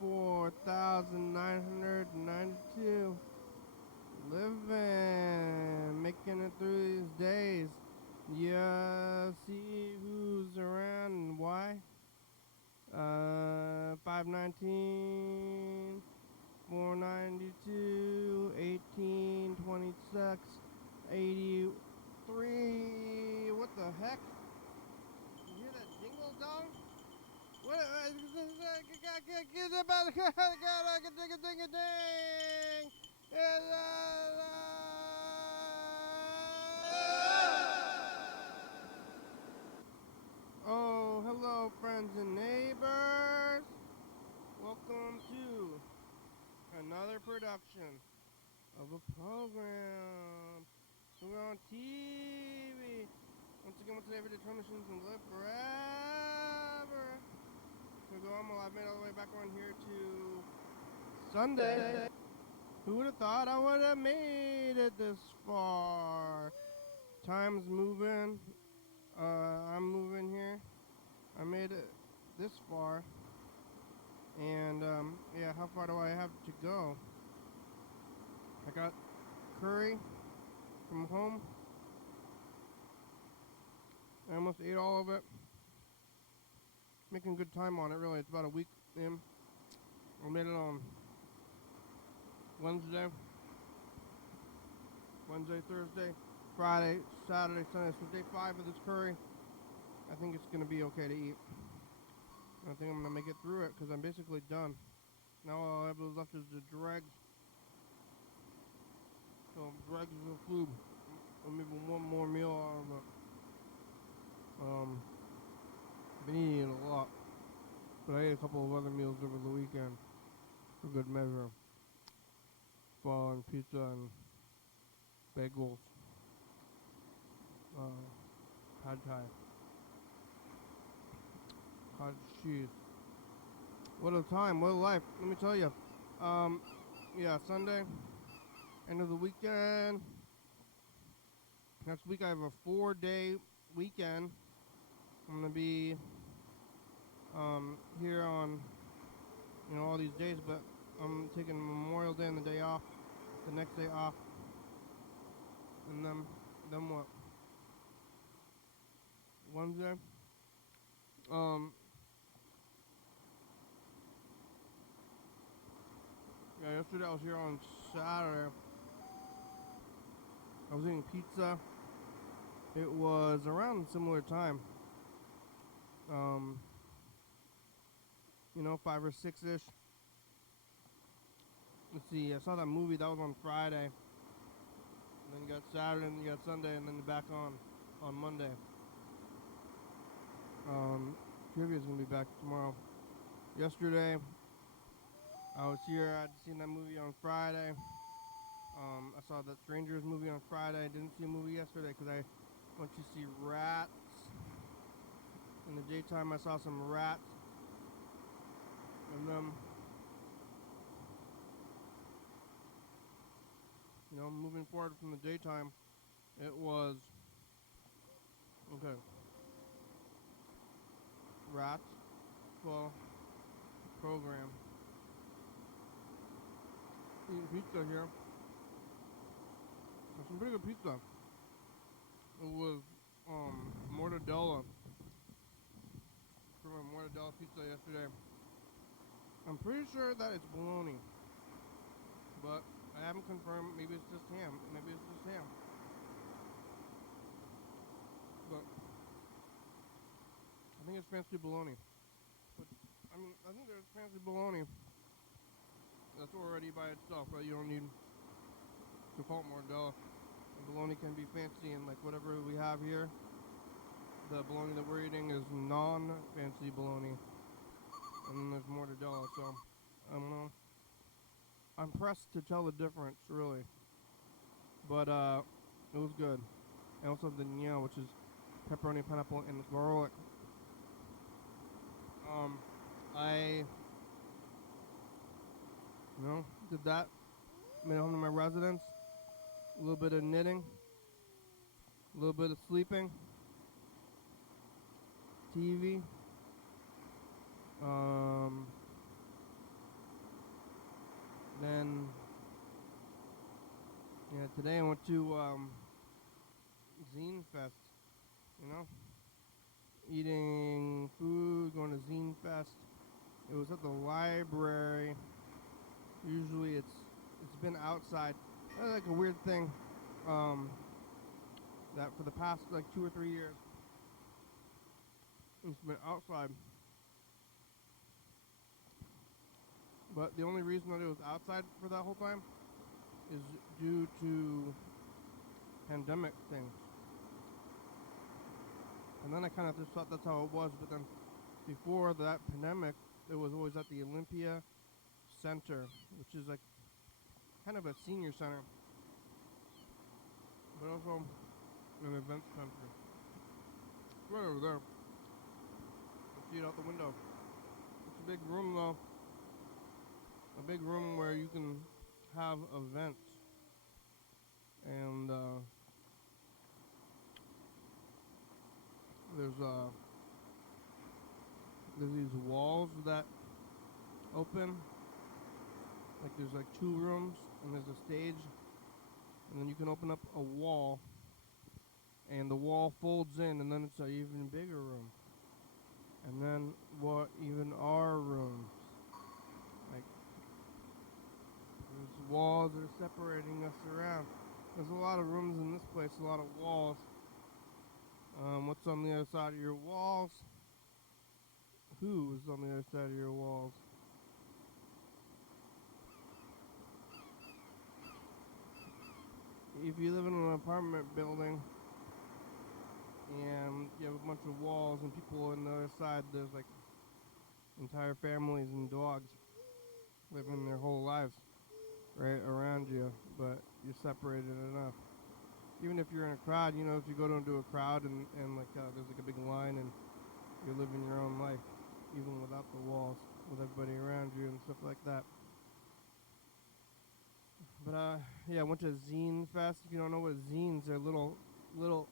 24,992. Living, making it through these days. Yeah, see who's around and why. 519, 492, 1826, 83. What the heck? You hear that jingle, dog? What? Get about ding a ding. Oh, hello, friends and neighbors. Welcome to another production of a program. So we're on TV. Once again, what's today for determinations and live forever. Here we go. I've made all the way back around here to Sunday. Who would have thought I would have made it this far? Time's moving. I'm moving here. I made it this far. And, yeah, how far do I have to go? I got curry from home. I almost ate all of it. Making good time on it, really. It's about a week in. I made it on Wednesday, Thursday, Friday, Saturday, Sunday. So day 5 of this curry. I think it's going to be okay to eat. I think I'm going to make it through it because I'm basically done. Now all I have left is the dregs. So dregs of food. Or maybe one more meal out of it. I've been eating a lot. But I ate a couple of other meals over the weekend. For good measure. Pho and pizza and bagels. Pad thai. Cottage cheese. What a time, what a life. Let me tell you. Yeah, Sunday. End of the weekend. Next week I have a 4-day weekend. I'm gonna be here on all these days, but I'm taking Memorial Day and the day off, the next day off, and then what? Wednesday. Yeah, yesterday I was here on Saturday. I was eating pizza. It was around a similar time. 5 or 6-ish. Let's see, I saw that movie, that was on Friday. And then you got Saturday, and you got Sunday, and then back on Monday. Trivia's gonna be back tomorrow. Yesterday, I was here, I'd seen that movie on Friday. I saw that Strangers movie on Friday. I didn't see a movie yesterday because I went to see Rats. In the daytime, I saw some Rats. And then, moving forward from the daytime, it was, okay, Rats, well, program. Eating pizza here. There's some pretty good pizza. It was, mortadella. For my mortadella pizza yesterday. I'm pretty sure that it's bologna. But I haven't confirmed. Maybe it's just ham. But I think it's fancy bologna. But I think there's fancy bologna that's already by itself, right? You don't need to call it mortadella. The bologna can be fancy, and like whatever we have here, the bologna that we're eating is non-fancy bologna. And then there's mortadella, so I don't know. I'm pressed to tell the difference, really. But it was good. And also the gnocchi, which is pepperoni, pineapple, and garlic. I did that. Made it home to my residence. A little bit of knitting. A little bit of sleeping. TV. Then, yeah, today I went to Zine Fest, you know, eating food, going to Zine Fest. It was at the library. Usually it's been outside. That's like a weird thing. That for the past like 2 or 3 years, it's been outside. But the only reason that it was outside for that whole time is due to pandemic things. And then I kind of just thought that's how it was. But then before that pandemic, it was always at the Olympia Center, which is like kind of a senior center, but also an event center. It's right over there. You see it out the window. It's a big room though. A big room where you can have events. And there's these walls that open. Like there's like 2 rooms and there's a stage, and then you can open up a wall, and the wall folds in, and then it's an even bigger room. And then what even are rooms? Like there's walls that are separating us around. There's a lot of rooms in this place, a lot of walls. What's on the other side of your walls? Who is on the other side of your walls? If you live in an apartment building and you have a bunch of walls and people on the other side, there's like entire families and dogs living their whole lives right around you, but you're separated enough. Even if you're in a crowd, you know, if you go into a crowd and like there's like a big line and you're living your own life, even without the walls, with everybody around you and stuff like that. But yeah, I went to Zine Fest. If you don't know what zines are, little, well,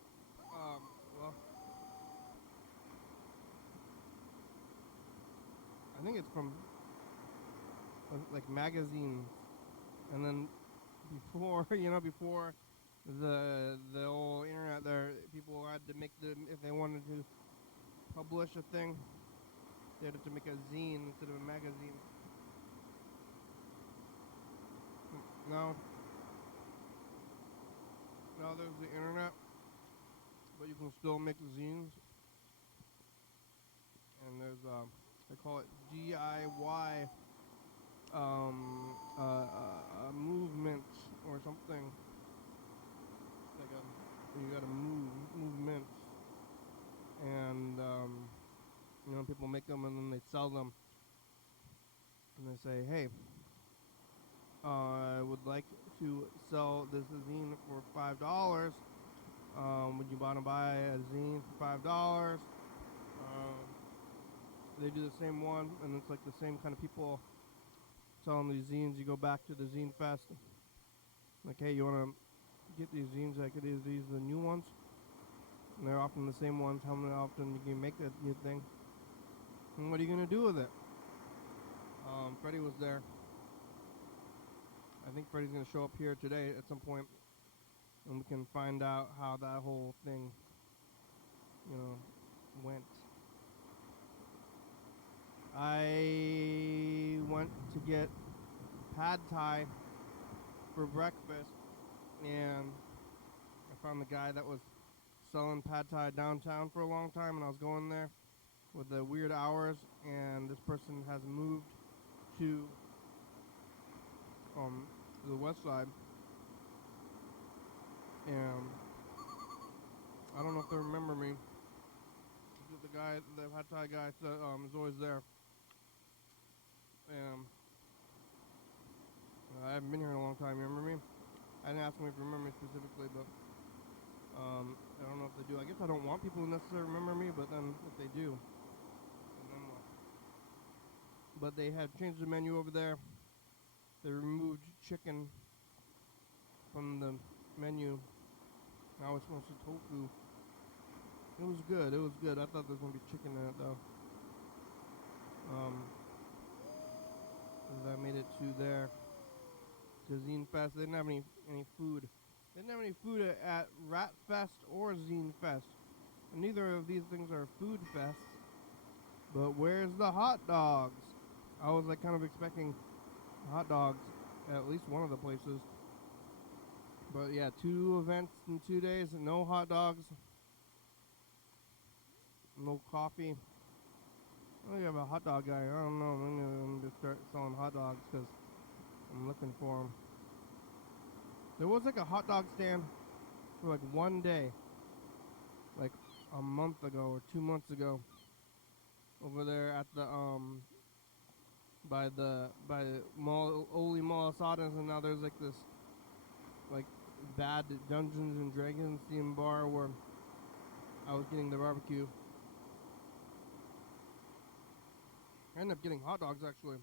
I think it's from like magazines. And then before, you know, before the whole internet, there, people had to make if they wanted to publish a thing, they had to make a zine instead of a magazine. No, there's the internet, but you can still make zines. And there's they call it DIY movement or something. Like you gotta movements, and you know, people make them and then they sell them, and they say, hey, I would like to sell this zine for $5. Would you want to buy a zine for $5? They do the same one, and it's like the same kind of people selling these zines. You go back to the Zine Fest, like, hey, you want to get these zines? Like, these are the new ones, and they're often the same ones. How often you can make a new thing? And what are you gonna do with it? Freddie was there. I think Freddie's gonna show up here today at some point, and we can find out how that whole thing, you know, went. I went to get pad thai for breakfast, and I found the guy that was selling pad thai downtown for a long time, and I was going there with the weird hours, and this person has moved to the west side, and I don't know if they remember me. The guy, the pad thai guy, is always there. And I haven't been here in a long time. You remember me? I didn't ask him if you remember me specifically, but I don't know if they do. I guess I don't want people to necessarily remember me, but then if they do, then what? But they have changed the menu over there. They removed chicken from the menu. Now it's mostly tofu. It was good. It was good. I thought there was gonna be chicken in it though. I made it to there. to Zine Fest. They didn't have any food. They didn't have any food at Rat Fest or Zine Fest. And neither of these things are food fests. But where's the hot dogs? I was like kind of expecting hot dogs at least one of the places. But yeah, 2 events in 2 days, no hot dogs, no coffee. I think I'm a hot dog guy. I don't know. I'm going to start selling hot dogs because I'm looking for them. There was like a hot dog stand for like one day, like a month ago or 2 months ago, over there at the by the mall, Oli Mall Asadas, and now there's like this like bad Dungeons and Dragons themed bar where I was getting the barbecue. I ended up getting hot dogs actually.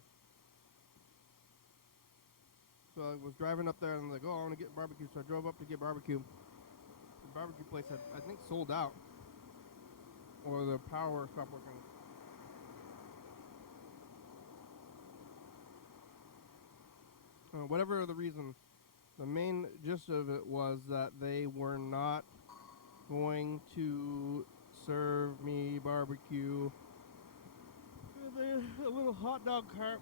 So I was driving up there and I'm like, oh, I want to get barbecue. So I drove up to get barbecue. The barbecue place had, I think, sold out, or the power stopped working. Whatever the reason, the main gist of it was that they were not going to serve me barbecue. They had a little hot dog cart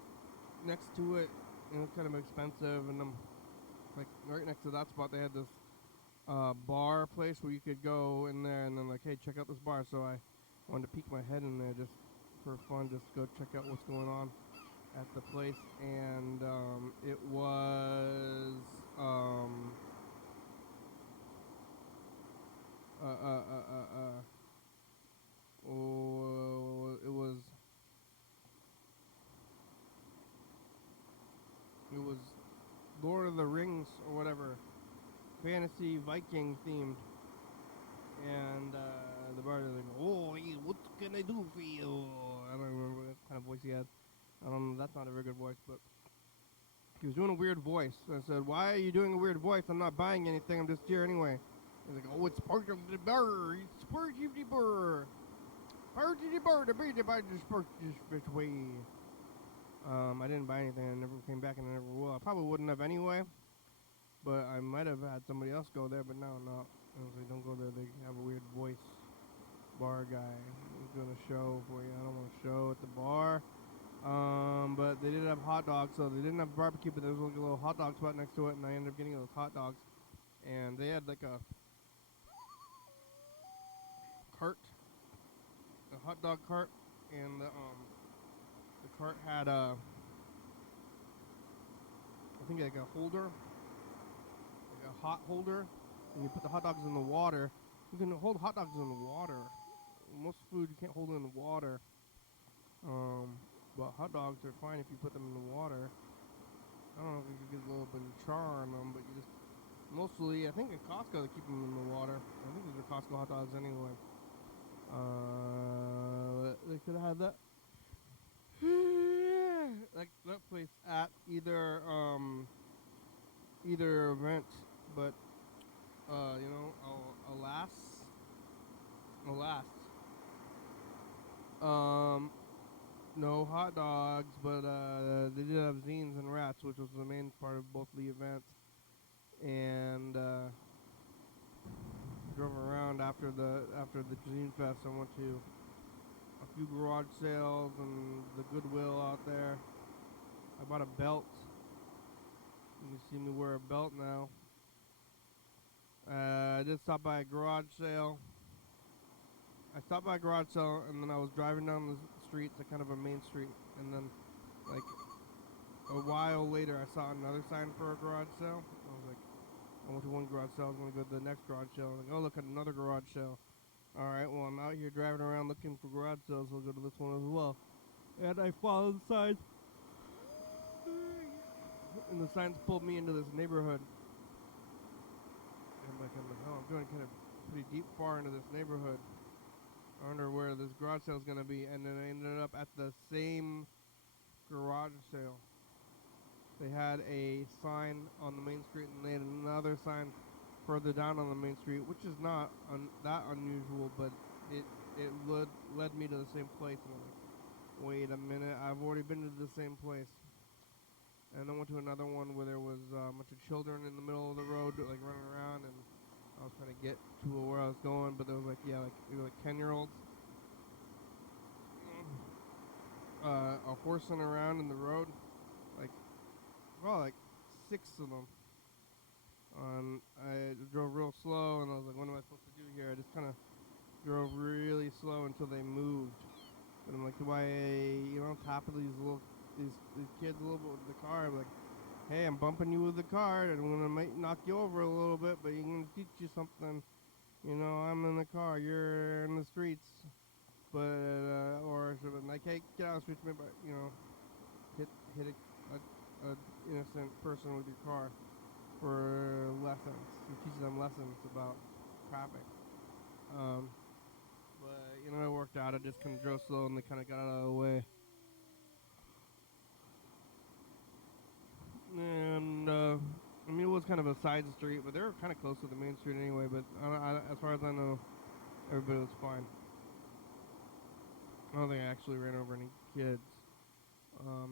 next to it. It was kind of expensive, and like right next to that spot, they had this bar place where you could go in there and then like, hey, check out this bar. So I wanted to peek my head in there just for fun, just go check out what's going on at the place, and it was it was Lord of the Rings or whatever, fantasy Viking themed, and the bar was like, oh, hey, what can I do for you? I don't remember what kind of voice he had. That's not a very good voice, but he was doing a weird voice. So I said, why are you doing a weird voice? I'm not buying anything. I'm just here anyway. He's like, oh, it's part of the bar. It's part of the bar. Part of the bar. The beer by the sport this way. I didn't buy anything. I never came back and I never will. I probably wouldn't have anyway. But I might have had somebody else go there, but now not. I was like, don't go there. They have a weird voice. Bar guy. He's doing a show for you. I don't want a show at the bar. But they did have hot dogs, so they didn't have barbecue, but there was like a little hot dog spot next to it, and I ended up getting those hot dogs. And they had like a cart, a hot dog cart, and the cart had I think like a holder, like a hot holder, and you put the hot dogs in the water. You can hold hot dogs in the water. Most food you can't hold in the water. But hot dogs are fine if you put them in the water. I don't know if you could get a little bit of char on them, but you just mostly, I think at Costco they keep them in the water. I think these are Costco hot dogs anyway. They could have had that. Like that place at either event, but alas. No hot dogs, but they did have zines and rats, which was the main part of both the events. And drove around after the zine fest. I went to a few garage sales and the Goodwill out there. I bought a belt. You can see me wear a belt now. I did stop by a garage sale. I stopped by a garage sale, and then I was driving down the street to kind of a main street, and then like a while later I saw another sign for a garage sale. I was like, I went to one garage sale, I was going to go to the next garage sale. Like, oh, look at another garage sale. Alright, well, I'm out here driving around looking for garage sales, so I'll go to this one as well. And I followed the signs, and the signs pulled me into this neighborhood. And I'm like, oh, I'm going kind of pretty deep far into this neighborhood. I wonder where this garage sale is going to be, and then I ended up at the same garage sale. They had a sign on the main street, and they had another sign further down on the main street, which is not that unusual, but it led me to the same place. And I'm like, wait a minute, I've already been to the same place. And then went to another one where there was a bunch of children in the middle of the road, like running around, and I was trying to get to where I was going, but there was like, yeah, like, 10-year-olds, horsing around in the road, like, well, like 6 of them. I drove real slow, and I was like, what am I supposed to do here? I just kind of drove really slow until they moved. And I'm like, do I, on top of these kids a little bit with the car? I'm like, hey, I'm bumping you with the car, and I'm gonna might knock you over a little bit, but I'm gonna teach you something. I'm in the car, you're in the streets, but or like, hey, get out of the streets, maybe, hit a innocent person with your car for lessons. You teach them lessons about traffic. But it worked out. I just kind of drove slow, and they kind of got out of the way. And it was kind of a side street, but they were kind of close to the main street anyway. But as far as I know, everybody was fine. I don't think I actually ran over any kids.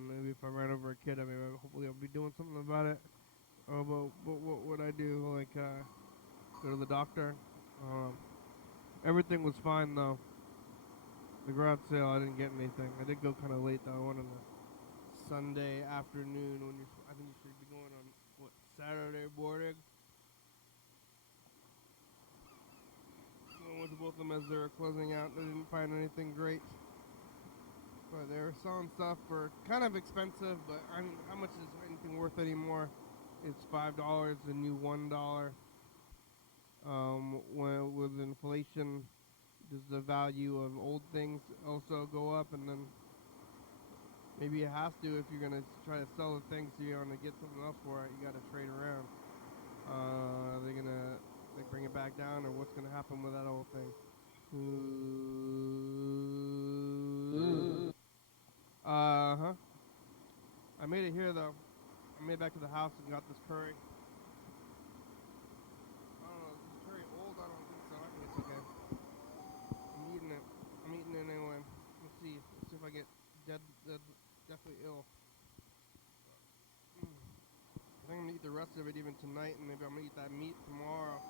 Maybe if I ran over a kid, hopefully I'll be doing something about it. Oh, but what would I do? Like, go to the doctor? Everything was fine though. The garage sale, I didn't get anything. I did go kind of late though. I went on the Sunday afternoon when I think you should be going on Saturday morning. I went to both of them as they were closing out. I didn't find anything great, but they were selling stuff for kind of expensive. But I mean, how much is anything worth anymore? It's $5, the new $1. With inflation, does the value of old things also go up? And then maybe it has to if you're gonna try to sell the things so you're gonna get something else for it. You gotta trade around. Are they gonna bring it back down, or what's gonna happen with that whole thing? Uh-huh. I made it here though. I made it back to the house and got this curry. I don't know, is this curry old? I don't think so. I think it's okay. I'm eating it. I'm eating it anyway. Let's see. Let's see if I get deathly ill. I think I'm gonna eat the rest of it even tonight, and maybe I'm gonna eat that meat tomorrow.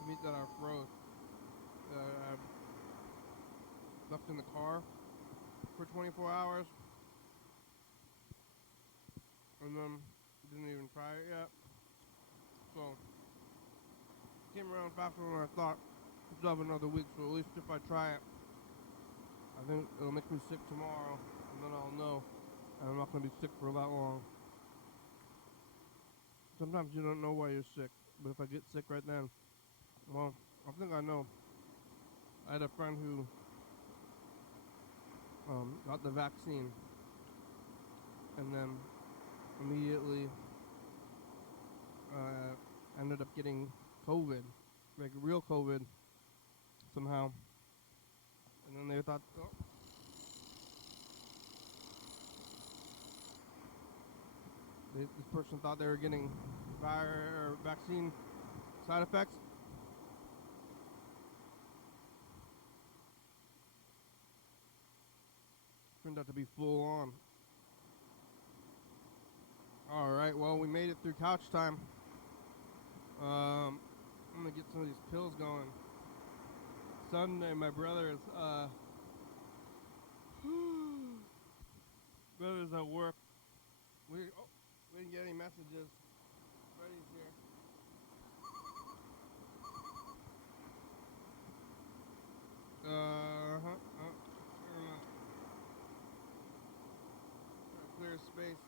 The meat that I froze. I left in the car for 24 hours. And then didn't even try it yet. So came around faster than I thought. Still have another week, so at least if I try it, I think it'll make me sick tomorrow, and then I'll know, and I'm not gonna be sick for that long. Sometimes you don't know why you're sick, but if I get sick right then, well, I think I know. I had a friend who got the vaccine, and then immediately ended up getting COVID, like real COVID somehow. And then they thought, oh. This person thought they were getting vaccine side effects. Turned out to be full on. Alright, well, we made it through couch time. I'm gonna get some of these pills going. Sunday, my brother's brother's at work. We didn't get any messages. Freddie's here. Clear space.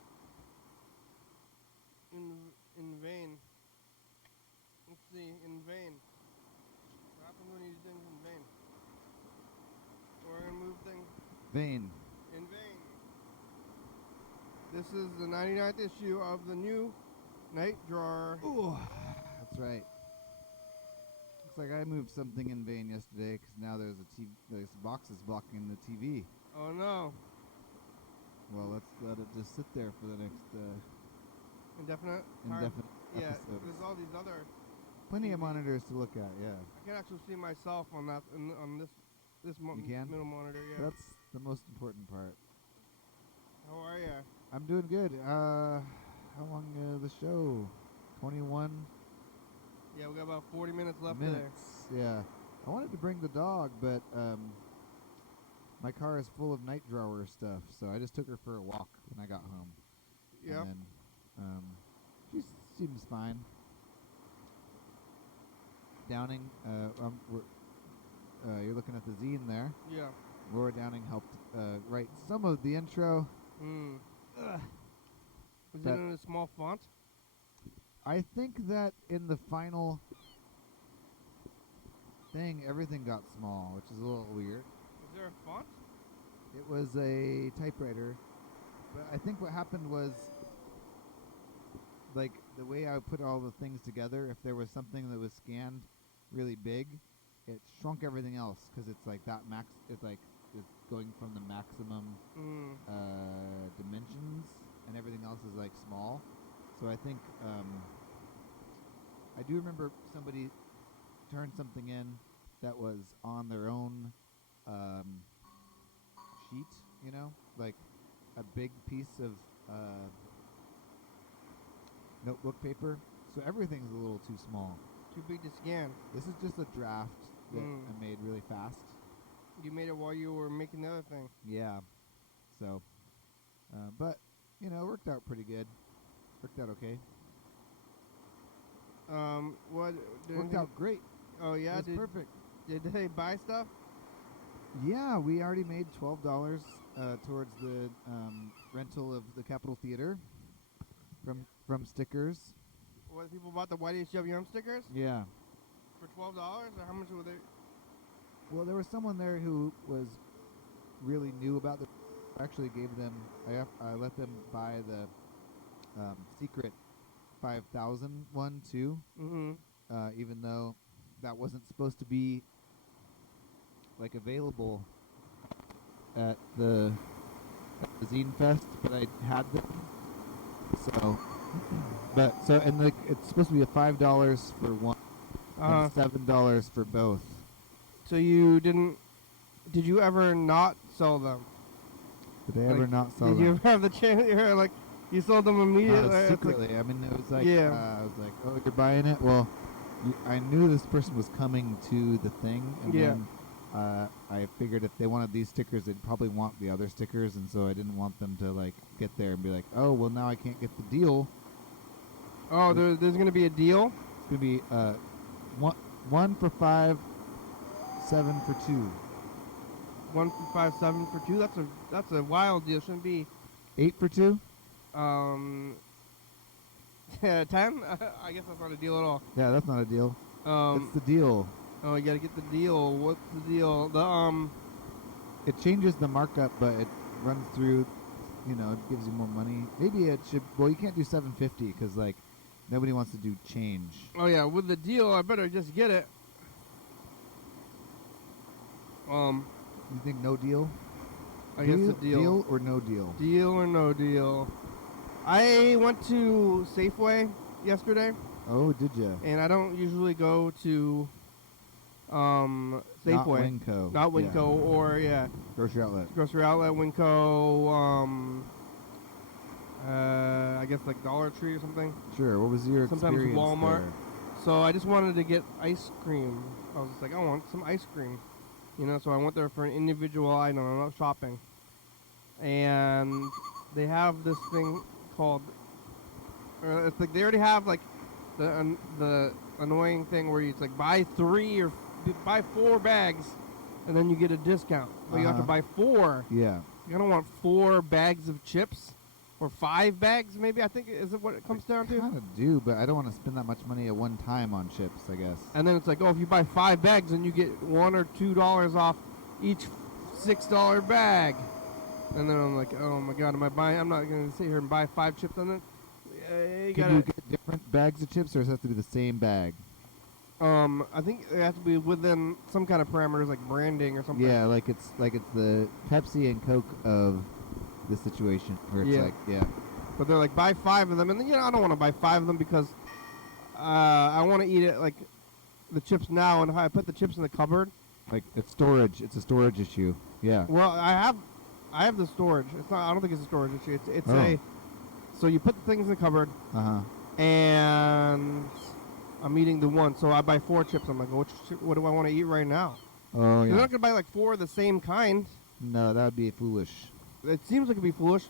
In vain. Let's see, in vain. What happens when you do things in vain? We're gonna move things. Vain. In vain. This is the 99th issue of the new Night Drawer. Ooh, that's right. Looks like I moved something in vain yesterday because now there's boxes blocking the TV. Oh no. Well, let's let it just sit there for the next indefinite episodes. Yeah, there's all these other plenty TVs. of monitors to look at. Yeah. I can actually see myself on that on this You can? middle monitor. Yeah. That's the most important part. How are ya? I'm doing good. How long the show? 21 Yeah, we got about 40 minutes left minutes. Yeah. I wanted to bring the dog, but my car is full of night drawer stuff, so I just took her for a walk when I got home. there. Yep. And then she seems fine. Downing, you're looking at the zine there. Yeah. Laura Downing helped write some of the intro. Was it in a small font? I think that in the final thing, everything got small, which is a little weird. Was there a font? It was a typewriter, but I think what happened was, like, the way I put all the things together, if there was something that was scanned really big, it shrunk everything else, because it's like that it's like it's going from the maximum dimensions, and everything else is like small. So I think I do remember somebody turned something in that was on their own sheet, you know, like a big piece of notebook paper. So everything's a little too small. Too big to scan. This is just a draft that I made really fast. You made it while you were making the other thing. Yeah. So, but, you know, it worked out pretty good. Worked out okay. What? Worked out great. Oh, yeah? It was perfect. Did they buy stuff? Yeah, we already made $12 towards the rental of the Capitol Theater from stickers. What, people bought the YDHWM stickers? Yeah. For $12? Or how much were they? Well, there was someone there who was really new about the. I actually gave them. I let them buy the secret 5,000 one too. Mm-hmm. Even though that wasn't supposed to be like available at the Zine Fest, but I had them. So, and like it's supposed to be a $5 for one, and $7 for both. So you didn't? Did you ever not sell them? Did I ever not sell them? Did you ever have the chance? Like you sold them immediately? Secretly. I mean, it was like yeah. I was like, oh, you're buying it? Well, I knew this person was coming to the thing, and then I figured if they wanted these stickers, they'd probably want the other stickers, and so I didn't want them to like get there and be like, oh, well, now I can't get the deal. Oh, there's gonna be a deal. It's gonna be one for $5, $7 for $2. 1 for $5, $7 for $2. That's a wild deal. Shouldn't be 8 for $2. 10. I guess that's not a deal at all. Yeah, that's not a deal. That's the deal. Oh, you gotta get the deal. What's the deal? It changes the markup, but it runs through. You know, it gives you more money. Maybe it should. Well, you can't do $7.50 because like nobody wants to do change. Oh yeah, with the deal, I better just get it. You think no deal? I guess the deal. Deal or no deal? Deal or no deal. I went to Safeway yesterday. Oh, did you? And I don't usually go to Safeway. Not Winco. Not Winco or Grocery outlet. Grocery outlet, Winco. I guess like Dollar Tree or something. Sure. What was your Sometimes experience Walmart. there? So I just wanted to get ice cream. I was just like, I want some ice cream. You know, so I went there for an individual item. I'm not shopping. And they have this thing called, it's like they already have like the annoying thing where it's like buy 3 or buy 4 bags and then you get a discount. But you have to buy 4. Yeah. You don't want 4 bags of chips or 5 bags maybe. I think is it what it comes down to? I kind of do, but I don't want to spend that much money at one time on chips, I guess. And then it's like, oh, if you buy 5 bags, then you get $1 or $2 off each $6 bag. And then I'm like, oh my God, am I buying? I'm not going to sit here and buy 5 chips on it. Can you get different bags of chips, or does it have to be the same bag? I think it has to be within some kind of parameters, like branding or something. Yeah, like it's the Pepsi and Coke of the situation, where it's like, But they're like, buy 5 of them, and then I don't want to buy 5 of them because I want to eat it like the chips now, and if I put the chips in the cupboard. Like it's storage. It's a storage issue. Yeah. Well, I have I have the storage. It's not. I don't think it's a storage issue. It's Oh. a. So you put the things in the cupboard, Uh-huh. and I'm eating the one. So I buy 4 chips. I'm like, what do I want to eat right now? Oh, You're yeah. not gonna buy like 4 of the same kind. No, that would be foolish. It seems like it'd be foolish,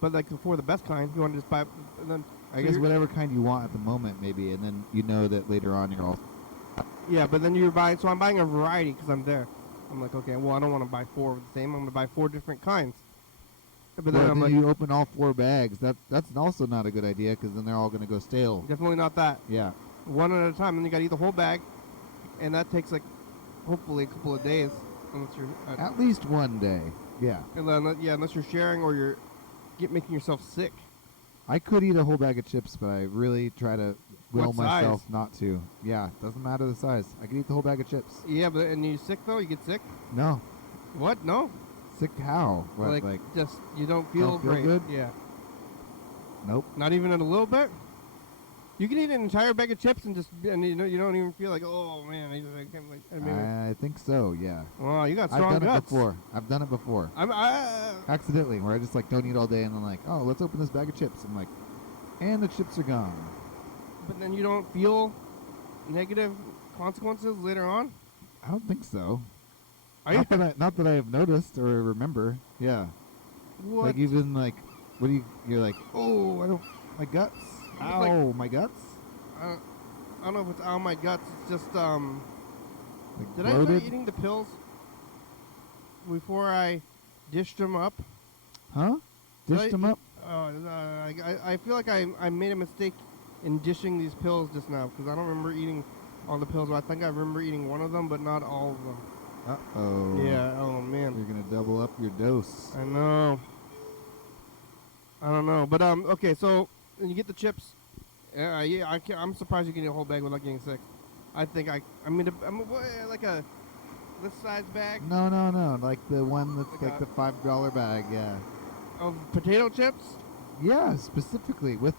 but like the 4 of the best kind, you want to just buy. And then I so guess you're- whatever kind you want at the moment, maybe, and then you know that later on you're all... Yeah, but then you're buying. So I'm buying a variety because I'm there. I'm like, okay, well I don't want to buy 4 of the same. I'm gonna buy 4 different kinds. But then Well, I'm then like, you open all 4 bags. That's also not a good idea because then they're all going to go stale. definitely not that. Yeah. One at a time. Then you gotta eat the whole bag, and that takes like, hopefully a couple of days, unless you're. At least one day. Yeah. Unless you're sharing or you're making yourself sick. I could eat a whole bag of chips, but I really try to will What size? myself not to. Yeah, doesn't matter the size. I could eat the whole bag of chips. Yeah, but and you sick though? You get sick? No. What? No. Sick how? What, like just you don't feel don't feel great. good? Yeah. Nope. Not even a little bit. You can eat an entire bag of chips and you don't even feel like, oh man, I can't like. I mean, I think so, yeah. wow, you got I've strong done guts. it before. I've done it before. Accidentally, where I just like don't eat all day and I'm like, oh, let's open this bag of chips. I'm like, and the chips are gone. But then you don't feel negative consequences later on. I don't think so. Are you? Not that I have noticed or remember. Yeah. What? Like even like, what do you're like, oh, my guts. It's Ow, like- my guts. I don't know if it's out my guts. It's just Like Did I bloated. start eating the pills before I dished them up? Huh? Did Dished I them up? I feel like I made a mistake in dishing these pills just now because I don't remember eating all the pills. But I think I remember eating one of them, but not all of them. Uh-oh. Yeah. Oh man. You're gonna double up your dose. I know. I don't know, but okay. So when you get the chips, I'm surprised you can eat a whole bag without getting sick. I think I'm like a this size bag No. Like the one that's Like like a- the $5 bag, yeah. of potato chips. Yeah, specifically with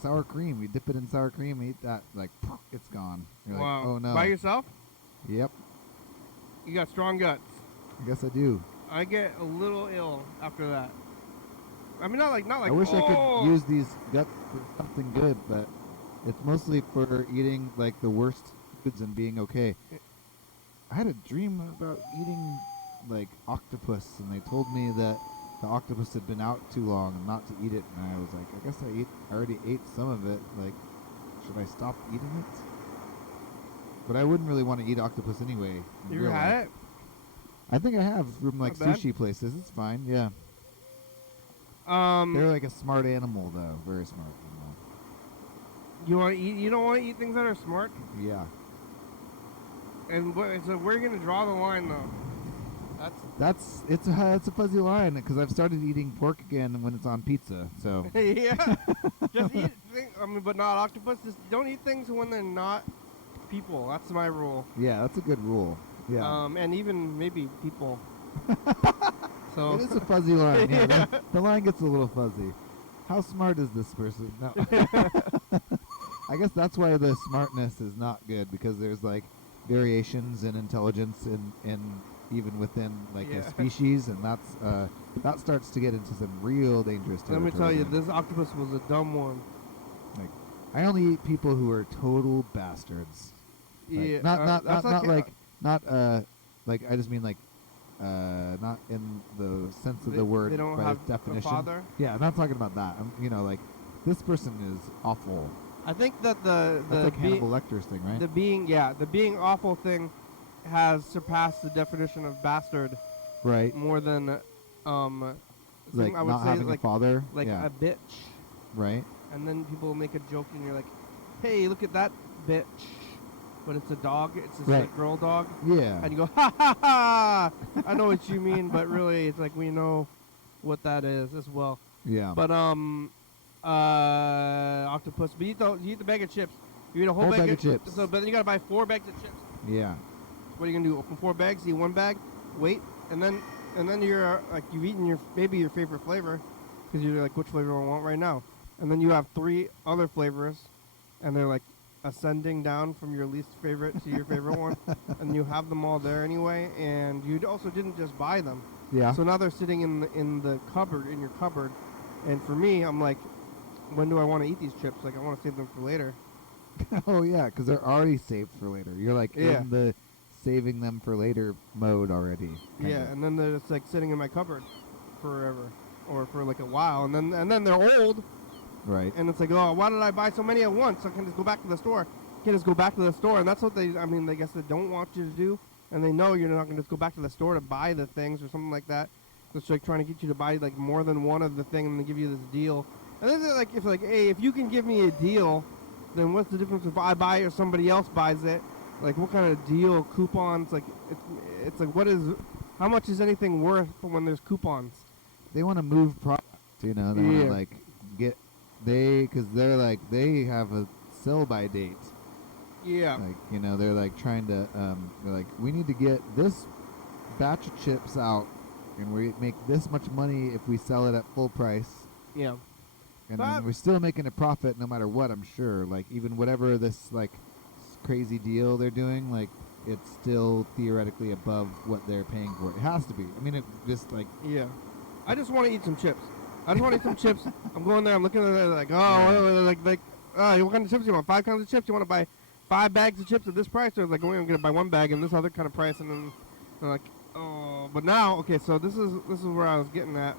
sour cream. We dip it in sour cream, eat that, like, it's gone. You're Wow. like, oh no. By yourself? Yep, You got strong guts. I guess I do. I get a little ill after that. I mean, not like. I wish I oh! could use these guts for something good, but it's mostly for eating, like, the worst foods and being okay. I had a dream about eating, like, octopus, and they told me that the octopus had been out too long and not to eat it, and I was like, I guess I already ate some of it, like, should I stop eating it? But I wouldn't really want to eat octopus anyway. in You real ever had life. it? I think I have from like Not bad. sushi places. It's fine, yeah. They're like a smart animal, though. Very smart animal. You want to eat? You don't want to eat things that are smart. Yeah. And so where are you gonna draw the line, though? It's a fuzzy line because I've started eating pork again when it's on pizza. So Yeah. Just eat. But not octopus. Just don't eat things when they're not people. That's my rule. yeah, that's a good rule. Yeah. And even maybe people. So. It is a fuzzy line. Yeah, the line gets a little fuzzy. How smart is this person? No. I guess that's why the smartness is not good because there's like variations in intelligence in even within like Yeah. a species, and that starts to get into some real dangerous Let territory. me tell you, then. this octopus was a dumb one. Like, I only eat people who are total bastards. Like, Yeah. not that's like I just mean like not in the sense of the word They don't by have its definition. a father. Yeah, I'm not talking about that. Like this person is awful. I think that the That's like Hannibal Lecter's thing, right? the being awful thing has surpassed the definition of bastard Right. more than Like I would not say having like a father. like yeah. a bitch, Right. and then people make a joke and you're like, hey, look at that bitch, but it's a dog, it's just Right. a girl dog, Yeah. and you go ha ha ha. I know what you mean, but really it's like we know what that is as well. Yeah. But octopus. But you eat the bag of chips. You eat a whole Bag of chips. So, but then you gotta buy 4 bags of chips. Yeah. What are you gonna do? Open 4 bags, eat 1 bag, wait, and then you're like you've eaten your favorite flavor, because you're like which flavor I want right now, and then you have 3 other flavors, and they're like ascending down from your least favorite to your favorite one, and you have them all there anyway, and you also didn't just buy them. Yeah. So now they're sitting in the cupboard, in your cupboard. And for me, I'm like, when do I want to eat these chips? Like, I want to save them for later. Oh yeah, because they're already saved for later. You're like in the saving them for later mode already. Yeah, and then they're just like sitting in my cupboard forever, or for like a while, and then they're old. Right. And it's like, oh, why did I buy so many at once? I can just go back to the store. You can just go back to the store, and that's what they. I mean, I guess they don't want you to do, and they know you're not going to just go back to the store to buy the things or something like that. It's like trying to get you to buy like more than one of the thing, and they give you this deal. And then they're like, hey, if you can give me a deal, then what's the difference if I buy it or somebody else buys it? Like, what kind of deal, coupons? Like, it's like, how much is anything worth when there's coupons? They want to move product, you know. They want to like because they're like they have a sell by date. Yeah. Like, you know, they're like trying to they're like, we need to get this batch of chips out, and we make this much money if we sell it at full price. Yeah. And then we're still making a profit no matter what, I'm sure. Like, even whatever this, like, crazy deal they're doing, like, it's still theoretically above what they're paying for it. It has to be. I mean, it just, like... Yeah. I just want to eat some chips. I just want to eat some chips. I'm going there, I'm looking at it, like, oh, what kind of chips do you want? 5 kinds of chips? You want to buy 5 bags of chips at this price? Or, like, we're going to buy 1 bag and this other kind of price, and then they're like, oh. But now, okay, so this is where I was getting at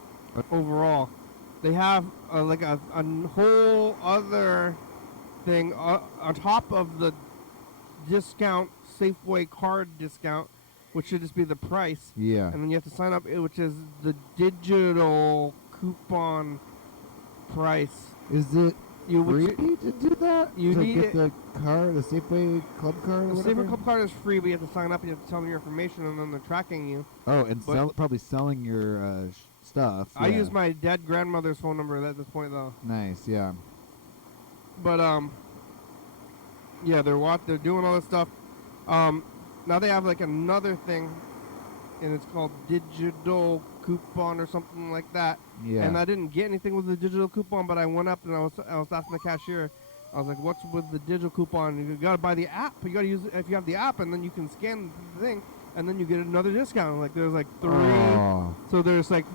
overall. They have like a whole other thing on top of the discount, Safeway card discount, which should just be the price. Yeah. And then you have to sign up, which is the digital coupon price. Is it free to do that? You need get the card, the Safeway Club card or whatever? The Safeway Club card is free, but you have to sign up and you have to tell them your information, and then they're tracking you. Oh, and probably selling your stuff. I use my dead grandmother's phone number at this point, though. Nice, yeah. But yeah, they're doing all this stuff. Now they have like another thing, and it's called digital coupon or something like that. Yeah. And I didn't get anything with the digital coupon, but I went up and I was asking the cashier. I was like, "What's with the digital coupon? You gotta buy the app. You gotta use it if you have the app, and then you can scan the thing, and then you get another discount. Like there's like 3. Oh. So there's like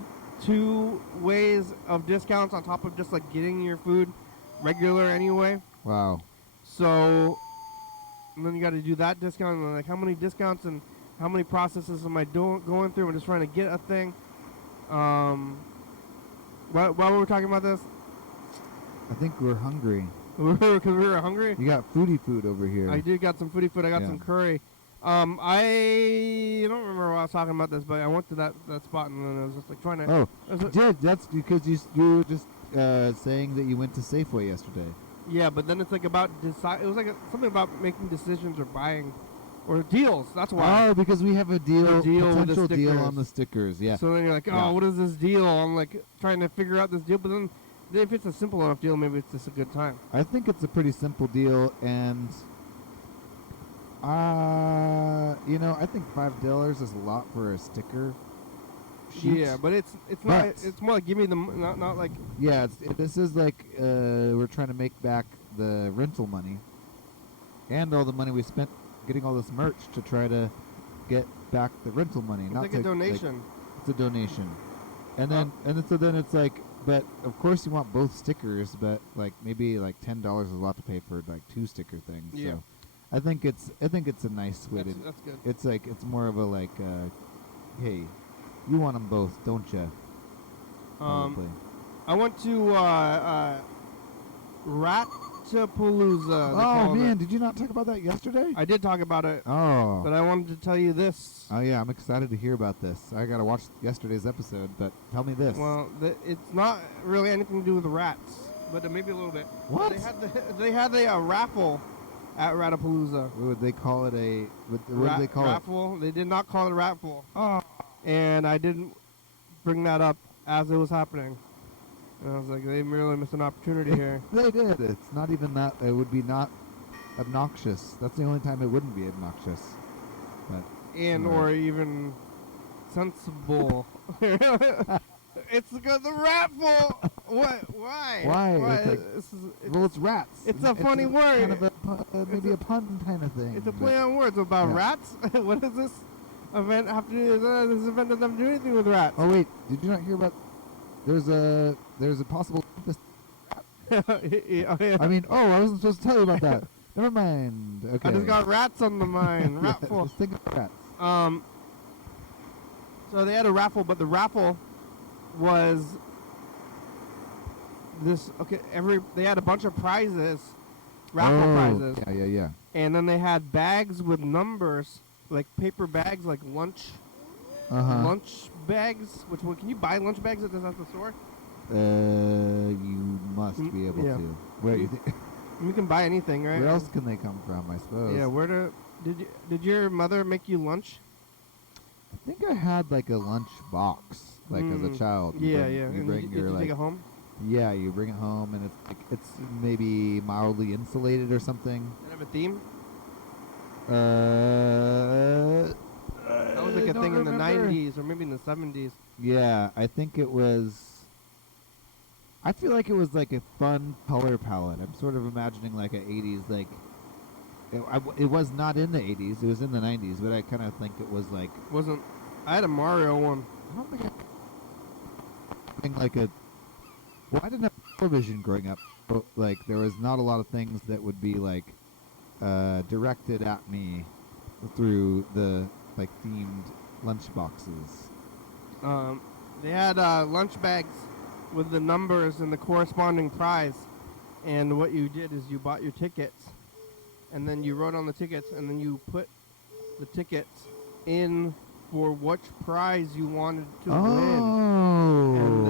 2 ways of discounts on top of just like getting your food regular anyway. Wow. So and then you got to do that discount, and like how many discounts and how many processes am I going through? I'm just trying to get a thing. While we were talking about this, I think we're hungry. Because we were hungry. You got foodie food over here. I did got some foodie food. I got some curry. I don't remember why I was talking about this, but I went to that spot and then I was just like trying to. Oh, that's because you were just saying that you went to Safeway yesterday. Yeah, but then it's like about it was like something about making decisions or buying, or deals. That's why. Oh, because we have a potential deal on the stickers. Yeah. So then you're like, what is this deal? I'm like trying to figure out this deal, but then if it's a simple enough deal, maybe it's just a good time. I think it's a pretty simple deal, and I think $5 is a lot for a sticker sheet. Yeah, but it's not. It's more like give me the not like. Yeah, this is like we're trying to make back the rental money, and all the money we spent getting all this merch to try to get back the rental money. It's not like a donation. It's a donation, and then it's like. But of course you want both stickers, but like maybe like $10 is a lot to pay for like 2 sticker things. Yeah. So I think it's a nice way to. That's good. It's like it's more of a like, hey, you want them both, don't you? I went to Ratapalooza. Oh man, did you not talk about that yesterday? I did talk about it. Oh. But I wanted to tell you this. Oh yeah, I'm excited to hear about this. I gotta watch yesterday's episode, but tell me this. Well, it's not really anything to do with rats, but maybe a little bit. What? They had a raffle at Ratapalooza. What would they call it? What did they call raffle? They did not call it a raffle. Oh. And I didn't bring that up as it was happening. And I was like, they really missed an opportunity here. They did. It's not even that. It would be not obnoxious. That's the only time it wouldn't be obnoxious. But or even sensible. It's because the raffle. What? Why? Why? Why? It's rats. It's a funny word. Kind of maybe a pun kind of thing. It's a play on words about rats. What is this? event have to do? This event doesn't have to do anything with rats. Oh wait, did you not hear about? There's a possible. Yeah. I mean, I wasn't supposed to tell you about that. Never mind. Okay. I just got rats on the mind. Yeah, Ratful. just think of rats. So they had a raffle, but the raffle was this. Okay, they had a bunch of prizes, raffle prizes, Yeah. and then they had bags with numbers, like paper bags, like lunch bags. Which one? Can you buy lunch bags at the store? You must be able yeah. to. Where you think? You can buy anything, right? Where else can they come from? I suppose. Yeah. Did your mother make you lunch? I think I had like a lunch box, like as a child. Yeah. You bring did your you like. take it home? Yeah, you bring it home, and it's maybe mildly insulated or something. Did it have a theme? That was like a thing in the 90s or maybe in the 70s. Yeah, I think it was. I feel like it was like a fun color palette. I'm sort of imagining like an 80s, like. It was not in the 80s. It was in the 90s, but I kind of think it was like. Wasn't. I had a Mario one. I don't think I. Like a. Well, I didn't have television growing up. But, like, there was not a lot of things that would be like directed at me through the like themed lunch boxes. They had lunch bags with the numbers and the corresponding prize, and what you did is you bought your tickets, and then you wrote on the tickets, and then you put the tickets in for which prize you wanted to win,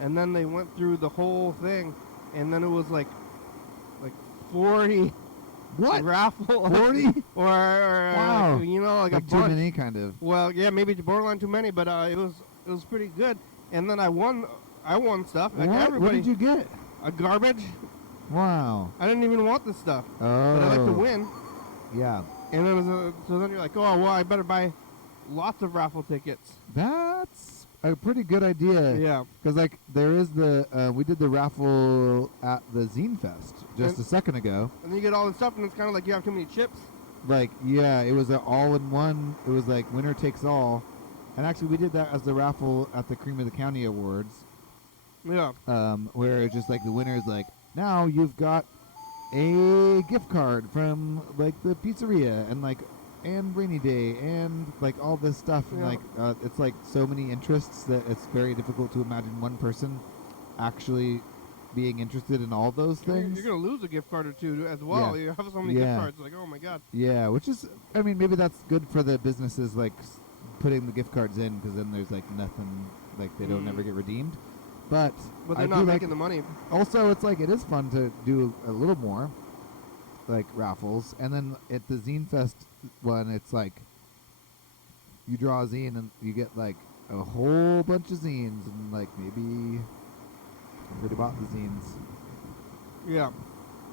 and then they went through the whole thing, and then it was like 40. What? Raffle 40? or wow. like a too bunch. many kind of. Well, yeah, maybe borderline too many, but it was pretty good. And then I won stuff. Like what? What did you get? A garbage. Wow. I didn't even want the stuff. Oh. But I like to win. Yeah. And then so then you're like, oh well, I better buy lots of raffle tickets. That's a pretty good idea. Yeah. Because like there is we did the raffle at the Zine Fest just a second ago. And then you get all this stuff, and it's kind of like you have too many chips. Like yeah, it was an all-in-one. It was like winner takes all. And actually, we did that as the raffle at the Cream of the County Awards. Yeah. Where it's just like the winner is like, now you've got a gift card from like the pizzeria and rainy day and like all this stuff and like it's like so many interests that it's very difficult to imagine one person actually being interested in all those things. You're gonna lose a gift card or two as well. Yeah. You have so many gift cards, like oh my god. Yeah, which is, I mean, maybe that's good for the businesses like putting the gift cards in because then there's like nothing, like they don't ever get redeemed. But they're not making the money. Also, it's like it is fun to do a little more, like raffles, and then at the Zine Fest one, it's like you draw a zine and you get like a whole bunch of zines, and like maybe everybody bought the zines. Yeah,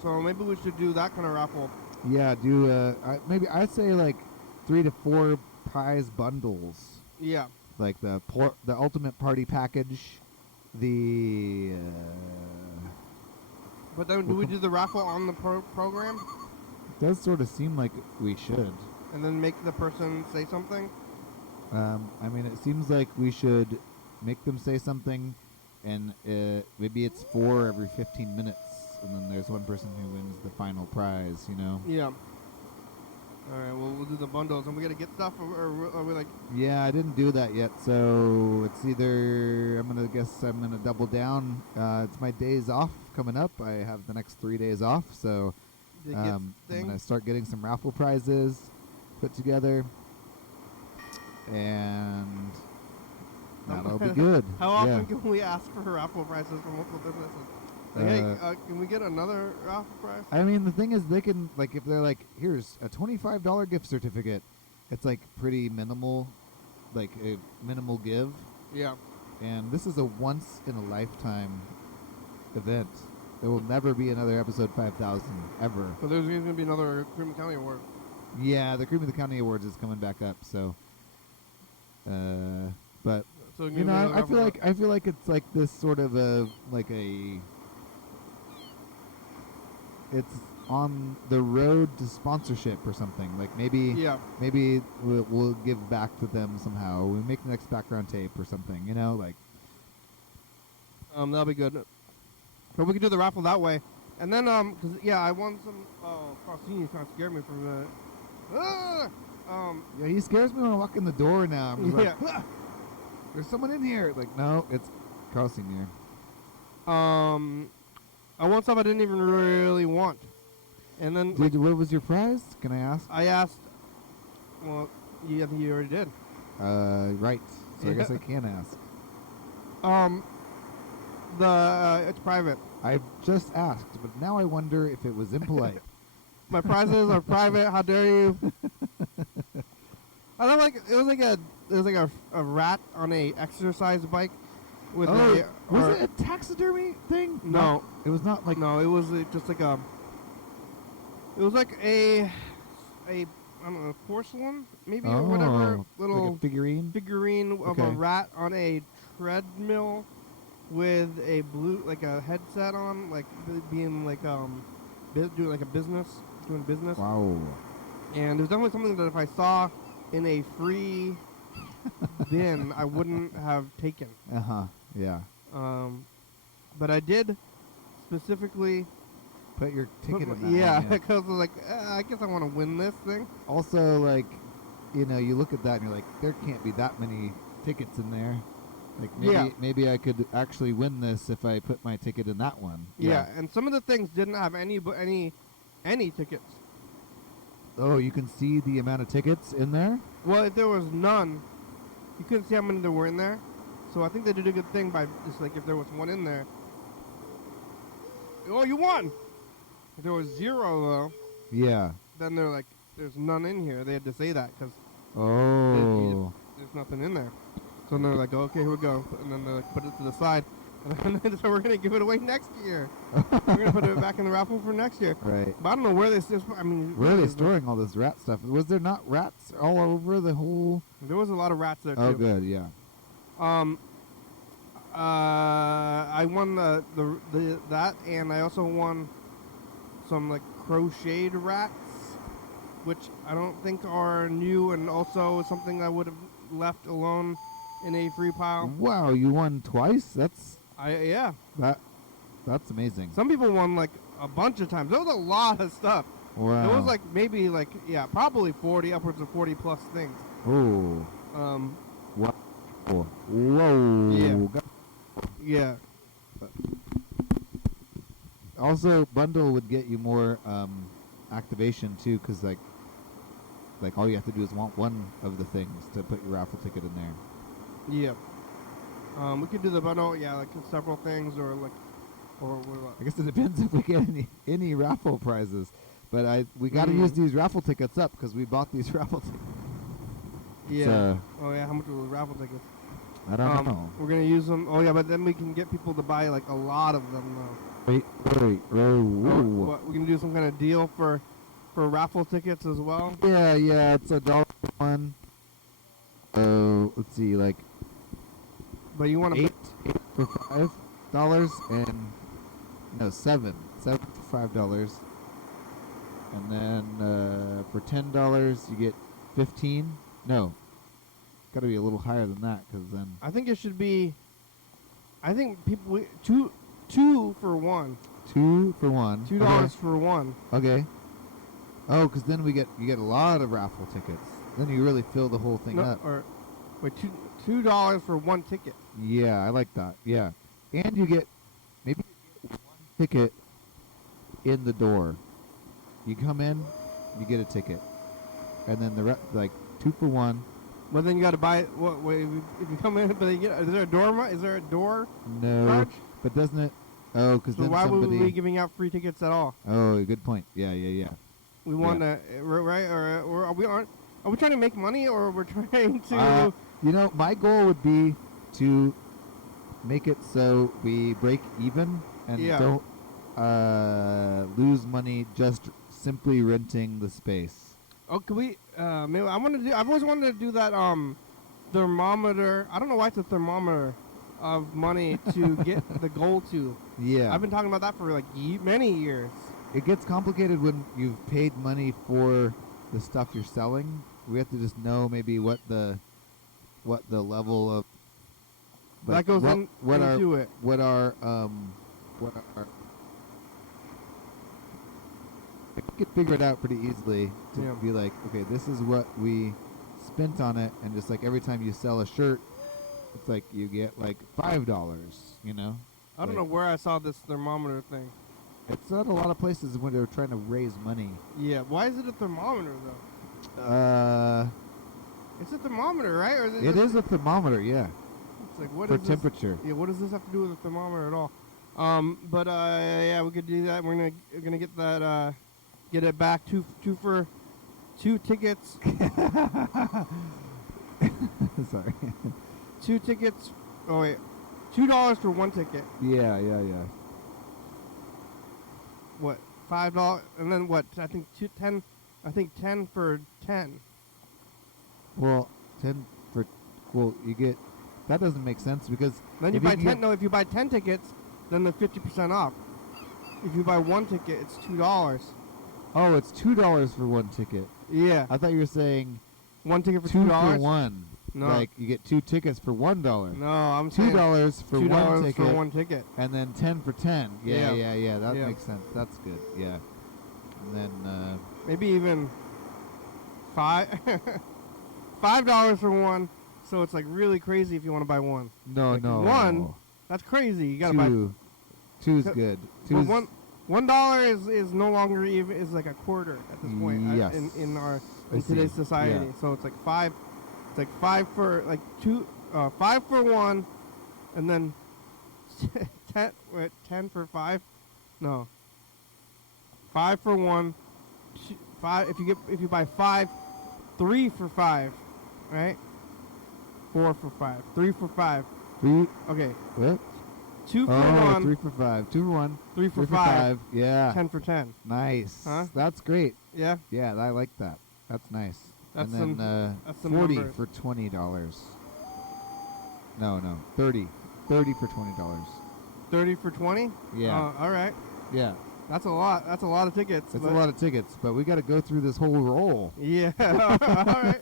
so maybe we should do that kind of raffle. Yeah, do maybe I'd say like 3 to 4 prize bundles. Yeah, like the ultimate party package. But then do we do the raffle on the program? It does sort of seem like we should. And then make the person say something? I mean, it seems like we should make them say something, and maybe it's 4 every 15 minutes, and then there's one person who wins the final prize, you know? Yeah. Alright, well, we'll do the bundles. And we gotta get stuff, or are we like... Yeah, I didn't do that yet, so it's either... I'm gonna double down. It's my days off coming up. I have the next 3 days off, so I'm gonna start getting some raffle prizes put together, and that'll be good. How often can we ask for raffle prizes from local businesses? Like, hey, can we get another raffle prize? I mean, the thing is, they can, like, if they're like, here's a $25 gift certificate, it's like pretty minimal, like a minimal give. Yeah. And this is a once in a lifetime event. There will never be another episode 5000 ever. So there's going to be another Cream County Award. Yeah, the Cream of the County Awards is coming back up. So, but so you know, I feel like it's like this sort of a like a. It's on the road to sponsorship or something. Like maybe we'll give back to them somehow. We make the next background tape or something. You know, like that'll be good. But we could do the raffle that way. And then, cause I won some. Oh, Faustini kind of scared me for a minute. Yeah, he scares me when I walk in the door now. I'm just like, Yeah. there's someone in here. Like, no, it's Carl Senior. I won stuff I didn't even really want. And then, What was your prize? Can I ask? I asked. Well, I think you already did. Right. So I guess I can ask. It's private. I've just asked, but now I wonder if it was impolite. My prizes are private. How dare you? I don't like. It was like a rat on a exercise bike. With was it a taxidermy thing? No, it was not like. No, it was just like a. It was like a I don't know, porcelain maybe or whatever little like a figurine of a rat on a treadmill with a like a headset on, like being like doing like a business. Doing business. Wow. And there's definitely something that if I saw in a free bin, I wouldn't have taken. Yeah. But I did specifically put your ticket in that. Yeah, because I was like, I guess I want to win this thing. Also, like, you know, you look at that and you're like, there can't be that many tickets in there. Like maybe I could actually win this if I put my ticket in that one. Yeah, and some of the things didn't have any tickets. Oh, you can see the amount of tickets in there? Well, if there was none, you couldn't see how many there were in there. So I think they did a good thing by just like if there was one in there. Oh, you won! If there was 0 though. Yeah. Then they're like, there's none in here. They had to say that because there's nothing in there. So they're like, okay, here we go. And then they like, put it to the side. And then so we're going to give it away next year. We're going to put it back in the raffle for next year. Right. But I don't know where they where are they storing all this rat stuff? Was there not rats all over the whole? There was a lot of rats there too. Oh, good, yeah. I won that, and I also won some like crocheted rats, which I don't think are new, and also something I would have left alone in a free pile. Wow, you won twice? That's amazing. Some people won like a bunch of times. There was a lot of stuff. Wow. It was like maybe like probably 40, upwards of 40 plus things. Oh. Wow. Whoa. Yeah. Also, bundle would get you more activation too, because like all you have to do is want one of the things to put your raffle ticket in there. Yeah. We could do the bundle, like several things, or I guess it depends if we get any raffle prizes. But we got to use these raffle tickets up because we bought these raffle tickets. Yeah. So how much were the raffle tickets? I don't know. We're gonna use them. Oh yeah, but then we can get people to buy like a lot of them though. Wait. What, we're gonna do some kind of deal for raffle tickets as well? Yeah, it's $1 one. So let's see, like. But you want to 8 for $5 and no 7 for $5, and then for $10 you get 15. No, got to be a little higher than that because then I think it should be. I think people two for one. 2 for 1. $2 for one. Okay. Oh, because then you get a lot of raffle tickets. Then you really fill the whole thing up. Or wait, $2 for one ticket. Yeah, I like that. Yeah, and you get maybe one ticket in the door. You come in, you get a ticket, and then like 2 for 1. But then you got to buy it. Wait, if you come in, but is there a door? Is there a door? No, charge? But doesn't it? Oh, because so then why somebody. would we be giving out free tickets at all? Oh, good point. Yeah. We want to, right? Or are we trying to make money, or we're trying to? My goal would be to make it so we break even and don't lose money just simply renting the space. Oh, could we? Maybe I've always wanted to do that. Thermometer. I don't know why it's a thermometer of money to get the goal to. Yeah. I've been talking about that for like many years. it gets complicated when you've paid money for the stuff you're selling. We have to just know maybe what the level of that goes into it. What our we could figure it out pretty easily to be like, okay, this is what we spent on it, and just like every time you sell a shirt, it's like you get like $5, you know? I don't know where I saw this thermometer thing. It's at a lot of places when they're trying to raise money. Yeah, why is it a thermometer though? It's a thermometer, right? Or is it is a thermometer, yeah. It's like, what for is temperature. Yeah, what does this have to do with a thermometer at all? Yeah, we could do that. We're gonna get that get it back two for two tickets. Sorry. 2 tickets. Oh wait, $2 for 1 ticket. Yeah. What, $5? And then what? I think 10. I think 10 for 10. Well, 10 for you get. That doesn't make sense because then you buy 10. No, if you buy 10 tickets, then they're 50% off. If you buy 1 ticket, it's $2. Oh, it's $2 for 1 ticket. Yeah. I thought you were saying 1 ticket for $2. 2 for 1. No. Like you get 2 tickets for $1. No, I'm saying $2 for $2 1 ticket. for 1 ticket. And then 10 for 10. Yeah. That Yeah. makes sense. That's good. Yeah. And then maybe even $5 for 1. So it's like really crazy if you want to buy 1. No, like no. 1. That's crazy. You gotta buy 2's good. $1 is no longer even is like a quarter at this point. Yes. In today's society. Yeah. So it's like 5. It's like 5 for like 2. 5 for 1, and then 10 for 5. No. 5 for 1. 5 if you buy 5. 3 for 5, right? 4 for 5. 3 for 5. 3. Okay. What? 2 for 1. 3 for 5. 2 for 1. 3 for 5. Yeah. 10 for 10. Nice. Huh? That's great. Yeah. Yeah, I like that. That's nice. That's and then that's 40 numbers. for $20. No, 30. 30 for $20. 30 for 20? Yeah. All right. Yeah. That's a lot. That's a lot of tickets. It's a lot of tickets, but we got to go through this whole roll. Yeah. All right.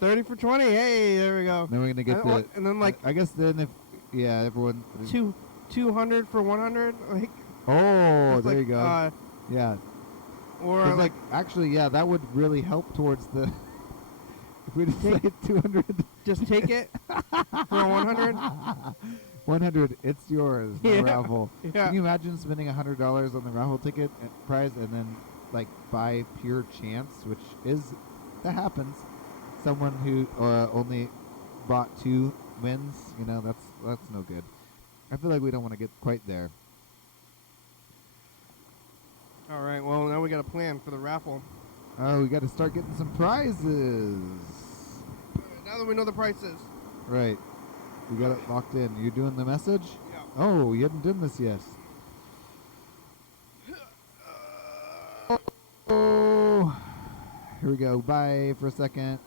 30 for 20. Hey, there we go. Then we're gonna get and then like I guess then if everyone 200 for 100. Like. Oh, there like, you go. Yeah. Or like actually, yeah, that would really help towards the. If we just say 200. Just take it for 100. 100, it's yours. No raffle. Yeah. Can you imagine spending $100 on the raffle ticket prize and then like by pure chance, that happens. Someone who only bought 2 wins. You know, that's no good. I feel like we don't want to get quite there. All right. Well, now we got a plan for the raffle. Oh, we got to start getting some prizes. Now that we know the prices. Right. We got it locked in. You doing the message? Yeah. Oh, you haven't done this yet. Oh. Here we go. Bye for a second.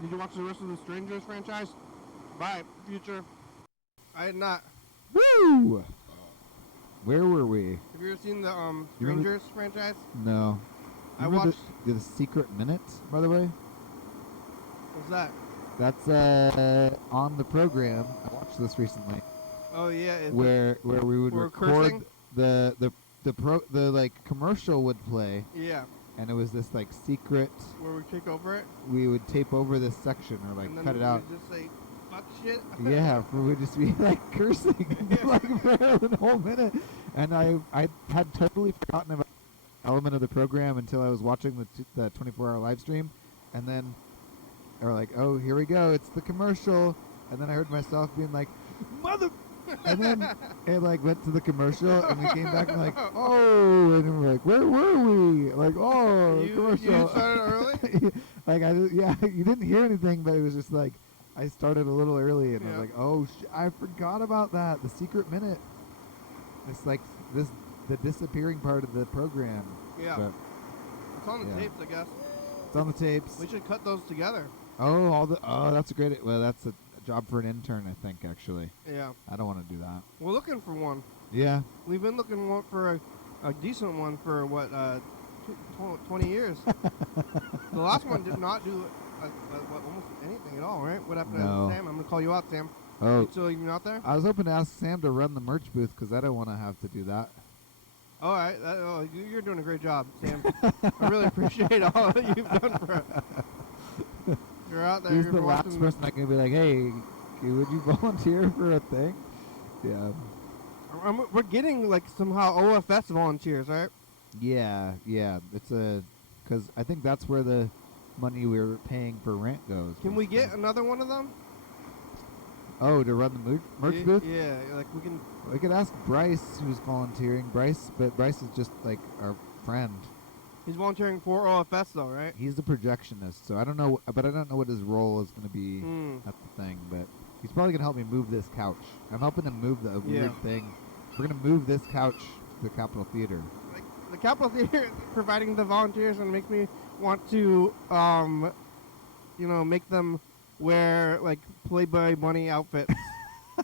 Did you watch the rest of the Strangers franchise? Bye, future. I had not. Woo! Where were we? Have you ever seen the Strangers franchise? No. I watched the Secret Minute, by the way. What's that? That's on the program. I watched this recently. Oh yeah. Where we would record cursing? the like commercial would play. Yeah. And it was this like secret. Where we take over it. We would tape over this section or like cut it out. And then just say fuck shit. Yeah, we'd just be like cursing like for the whole minute. And I had totally forgotten about the element of the program until I was watching the 24-hour live stream, and then they were like, "Oh, here we go! It's the commercial." And then I heard myself being like, "Mother." And then it like went to the commercial, and we came back and like, oh, and we're like, where were we? Like, oh, commercial. You started early? Like you didn't hear anything, but it was just like, I started a little early, and I was like, oh, I forgot about that. The Secret Minute. It's like the disappearing part of the program. Yeah. But it's on the tapes, I guess. It's on the tapes. We should cut those together. Oh, that's a great. Well, that's a job for an intern, I think. Actually, Yeah. I don't want to do that. We're looking for one. Yeah. We've been looking for a decent one for what 20 years. The last one did not do almost anything at all, right? What happened No. to Sam? I'm gonna call you out, Sam. Oh. You still even out there? I was hoping to ask Sam to run the merch booth because I don't want to have to do that. All right. You're doing a great job, Sam. I really appreciate all that you've done for us. You're out there. He's you're the last watching- person I can be like, hey, would you volunteer for a thing? Yeah. We're getting like somehow OFS volunteers, right? Yeah. It's because I think that's where the money we're paying for rent goes. Can we get another one of them? Oh, to run the merch booth? Yeah, like we can. We could ask Bryce, who's volunteering. But Bryce is just like our friend. He's volunteering for OFS though, right? He's the projectionist, so I don't know. But I don't know what his role is going to be at the thing. But he's probably going to help me move this couch. I'm helping him move the weird thing. We're going to move this couch to the Capitol Theater. Like the Capitol Theater providing the volunteers and make me want to, make them wear like Playboy bunny outfits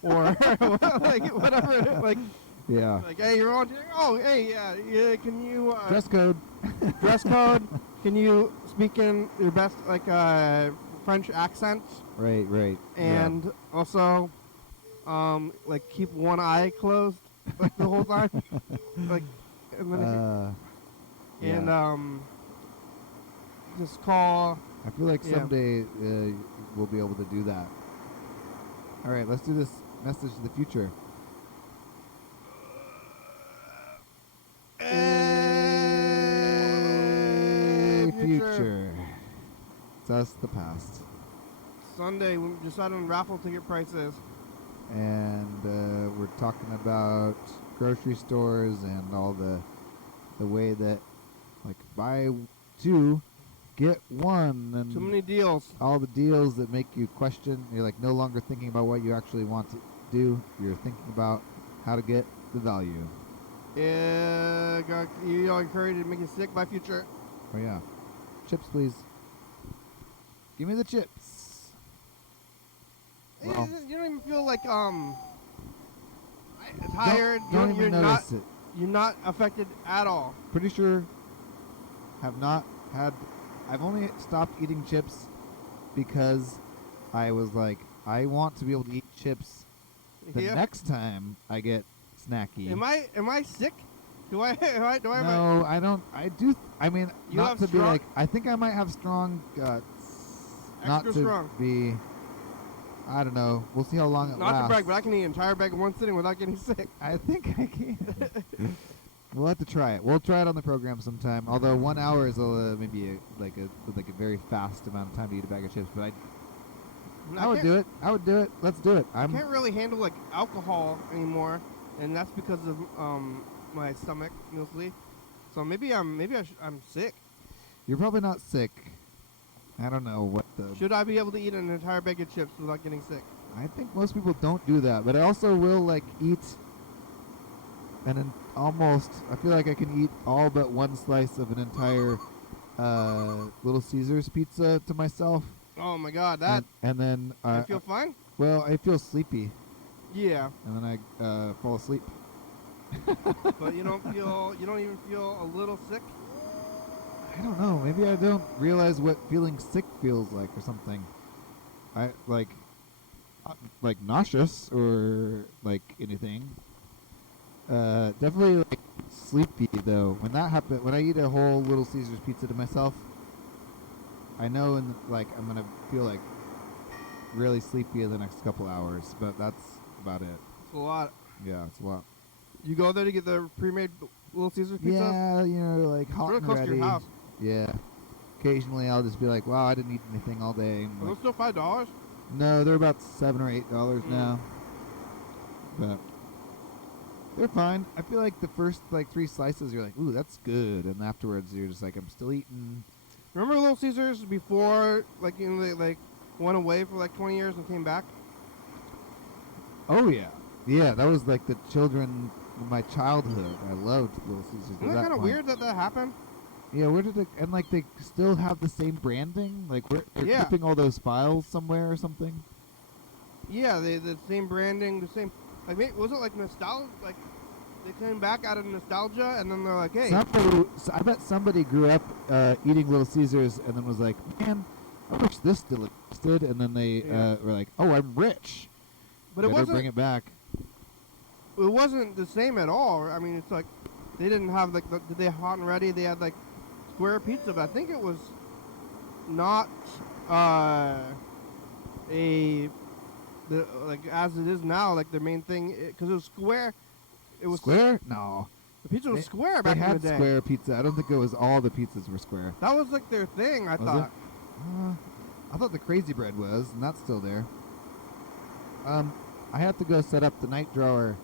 or like whatever. Like Yeah. Like, hey, you're volunteering. Oh, hey, yeah. Can you Dress code. dress code? Can you speak in your best like French accent? Right. And also, like keep one eye closed like the whole time. Like, and then just call. I feel like someday we'll be able to do that. All right, let's do this message to the future. Hey, future. It's us, the past. Sunday, we decided on raffle ticket prices. And we're talking about grocery stores and all the way that, like, buy two, get one, and Too many deals. all the deals that make you question. You're like no longer thinking about what you actually want to do. You're thinking about how to get the value. Yeah, you are encouraged to make you sick by future. Oh yeah, chips please. Give me the chips. Well, You don't even feel like tired. Don't even notice it. You're not affected at all. Pretty sure. Have not had. I've only stopped eating chips because I was like, I want to be able to eat chips the next time I get snacky. Am I sick? Do I? No, I don't. I do. I mean, You not have to be strong- like. I think I might have strong guts. Not Extra to strong. be. I don't know. We'll see how long it Not lasts. to brag, but I can eat an entire bag in one sitting without getting sick. I think I can. We'll have to try it. We'll try it on the program sometime. Although 1 hour is maybe a very fast amount of time to eat a bag of chips. But I would do it. I would do it. Let's do it. I can't really handle like alcohol anymore, and that's because of my stomach mostly. So maybe I'm sick. You're probably not sick. I don't know what the. Should I be able to eat an entire bag of chips without getting sick? I think most people don't do that, but I also will like eat. Almost, I feel like I can eat all but one slice of an entire Little Caesars pizza to myself. Oh my God, that. And then I feel fine. Well, I feel sleepy, Yeah, and then I fall asleep. but you don't even feel a little sick. I don't know. Maybe I don't realize what feeling sick feels like or something. I like nauseous or like anything. Definitely like sleepy though. When that happens, when I eat a whole Little Caesars pizza to myself, I know I'm gonna feel like really sleepy in the next couple hours. But that's about it. It's a lot. Yeah, it's a lot. You go there to get the pre-made Little Caesars pizza. Yeah, like hot It's really and close ready. to your house. Yeah. Occasionally I'll just be like, wow, I didn't eat anything all day. Are those still $5? No, they're about $7 or $8 now. But they're fine. I feel like the first 3 slices you're like, ooh, that's good, and afterwards you're just like, I'm still eating. Remember Little Caesars before they went away for 20 years and came back? Oh yeah, yeah. That was like my childhood. I loved Little Caesars. Isn't that kind of weird that happened? Yeah, where did it? And like they still have the same branding. Like they're Yeah. keeping all those files somewhere or something. Yeah, the same branding, the same. Like, was it like nostalgia? Like, they came back out of nostalgia, and then they're like, hey. I bet somebody grew up eating Little Caesars and then was like, man, I wish this still existed. And then they were like, oh, I'm rich. But it wasn't. Bring it back. It wasn't the same at all. I mean, it's like they didn't have like did they hot and ready? They had like square pizza, but I think it was not like as it is now. Like the main thing, because it was square. It was square. No, the pizza was square back in the day. They had square pizza. I don't think it was all the pizzas were square. That was like their thing. I thought. I thought the crazy bread was, and that's still there. I have to go set up the night drawer.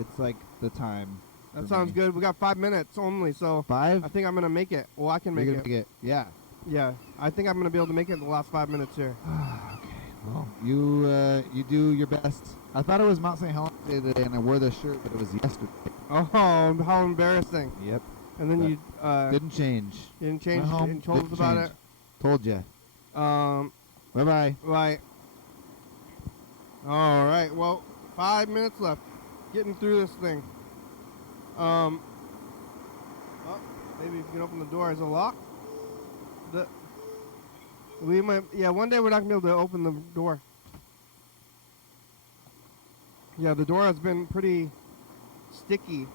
It's like the time. That sounds good. We got 5 minutes only, so 5. I think I'm gonna make it. Well, I can make it. Yeah. Yeah, I think I'm gonna be able to make it in the last 5 minutes here. Okay. Well, you do your best. I thought it was Mount St. Helens Day today, and I wore this shirt, but it was yesterday. Oh, how embarrassing! Yep. And then you didn't change. You didn't change. Went home, and told us about change. it. Told you. Bye bye. Right. All right. Well, 5 minutes left. Getting through this thing. Oh, maybe if you can open the door. Is it locked? We might. Yeah. One day we're not gonna be able to open the door. Yeah, the door has been pretty sticky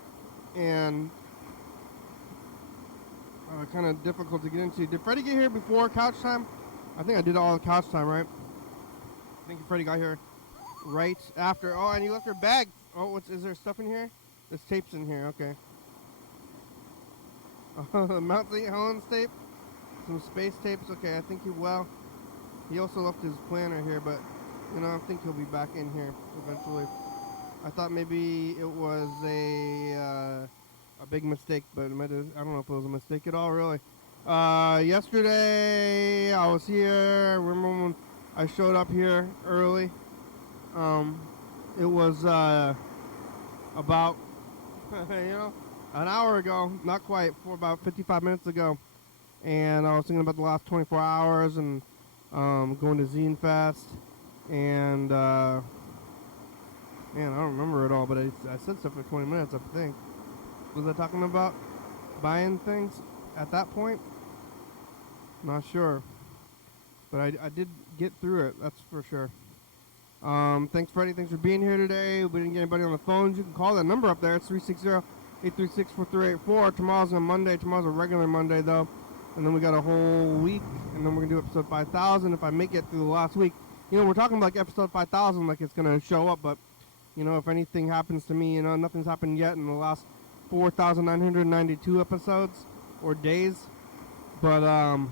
and kind of difficult to get into. Did Freddie get here before couch time? I think I did all the couch time, right? I think Freddie got here right after. Oh, and you left your bag. Oh, is there stuff in here? There's tapes in here. Okay. Mount St. Helens tape. Some space tapes. Okay, I think he also left his planner here, but I think he'll be back in here eventually. I thought maybe it was a big mistake, but I don't know if it was a mistake at all, really. Yesterday I was here. Remember when I showed up here early? It was about an hour ago, not quite, for about 55 minutes ago, and I was thinking about the last 24 hours and going to Zine Fest, and man, I don't remember it all, but I said stuff for 20 minutes, I think. Was I talking about buying things at that point? Not sure. But I did get through it, that's for sure. Thanks, Freddie. Thanks for being here today. We didn't get anybody on the phones. You can call that number up there. It's 360-836-4384. Tomorrow's a Monday. Tomorrow's a regular Monday, though. And then we got a whole week, and then we're going to do episode 5,000 if I make it through the last week. We're talking about like episode 5,000 like it's going to show up, but if anything happens to me, nothing's happened yet in the last 4,992 episodes or days. But, a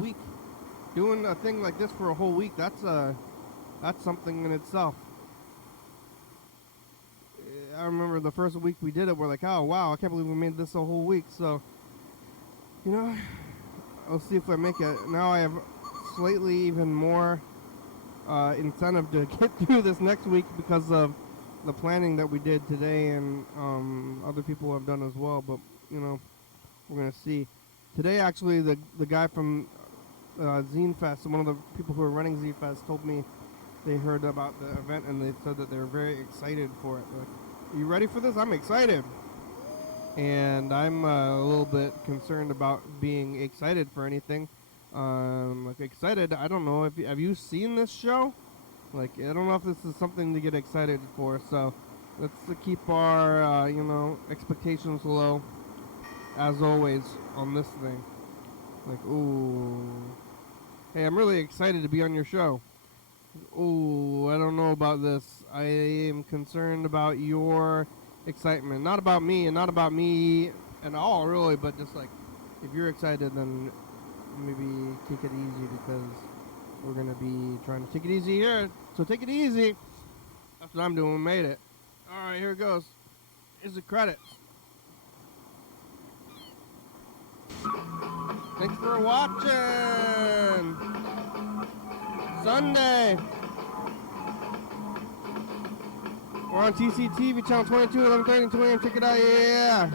week. Doing a thing like this for a whole week, that's something in itself. I remember the first week we did it, we're like, oh, wow, I can't believe we made this a whole week. So, I'll see if I make it. Now I have slightly even more incentive to get through this next week because of the planning that we did today, and other people have done as well, but we're gonna see. Today actually the guy from Zine Fest, one of the people who are running Zine Fest, told me they heard about the event and they said that they were very excited for it. Like, are you ready for this? I'm excited. And I'm a little bit concerned about being excited for anything. Like excited, I don't know. Have you seen this show? Like, I don't know if this is something to get excited for. So let's keep our, expectations low, as always, on this thing. Like, ooh. Hey, I'm really excited to be on your show. Ooh, I don't know about this. I am concerned about your excitement. Not about me, and not about me at all, really, but just like, if you're excited, then maybe take it easy, because we're going to be trying to take it easy here. So take it easy. That's what I'm doing. We made it. All right, here it goes. Here's the credits. Thanks for watching. Sunday. We're on TCTV channel 22, 11:30, 2 a.m. Check it out. Yeah.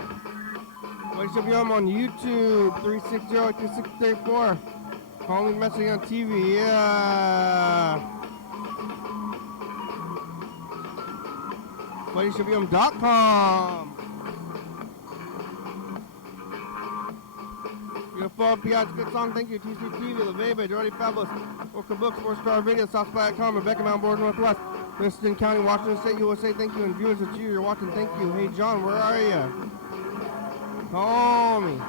YDHWM on YouTube, 360-3634. Call me messaging on TV, yeah. YDHWM.com. Beautiful, Piazza, good song, thank you. TCTV, La Vega, Jordy Fabulous, Orca Books, 4-Star Radio, Southspy.com, Rebecca Mount Board, Northwest, Thurston County, Washington State, USA, thank you. And viewers that you're watching, thank you. Hey, John, where are you? Call me.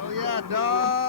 Oh, yeah, dog.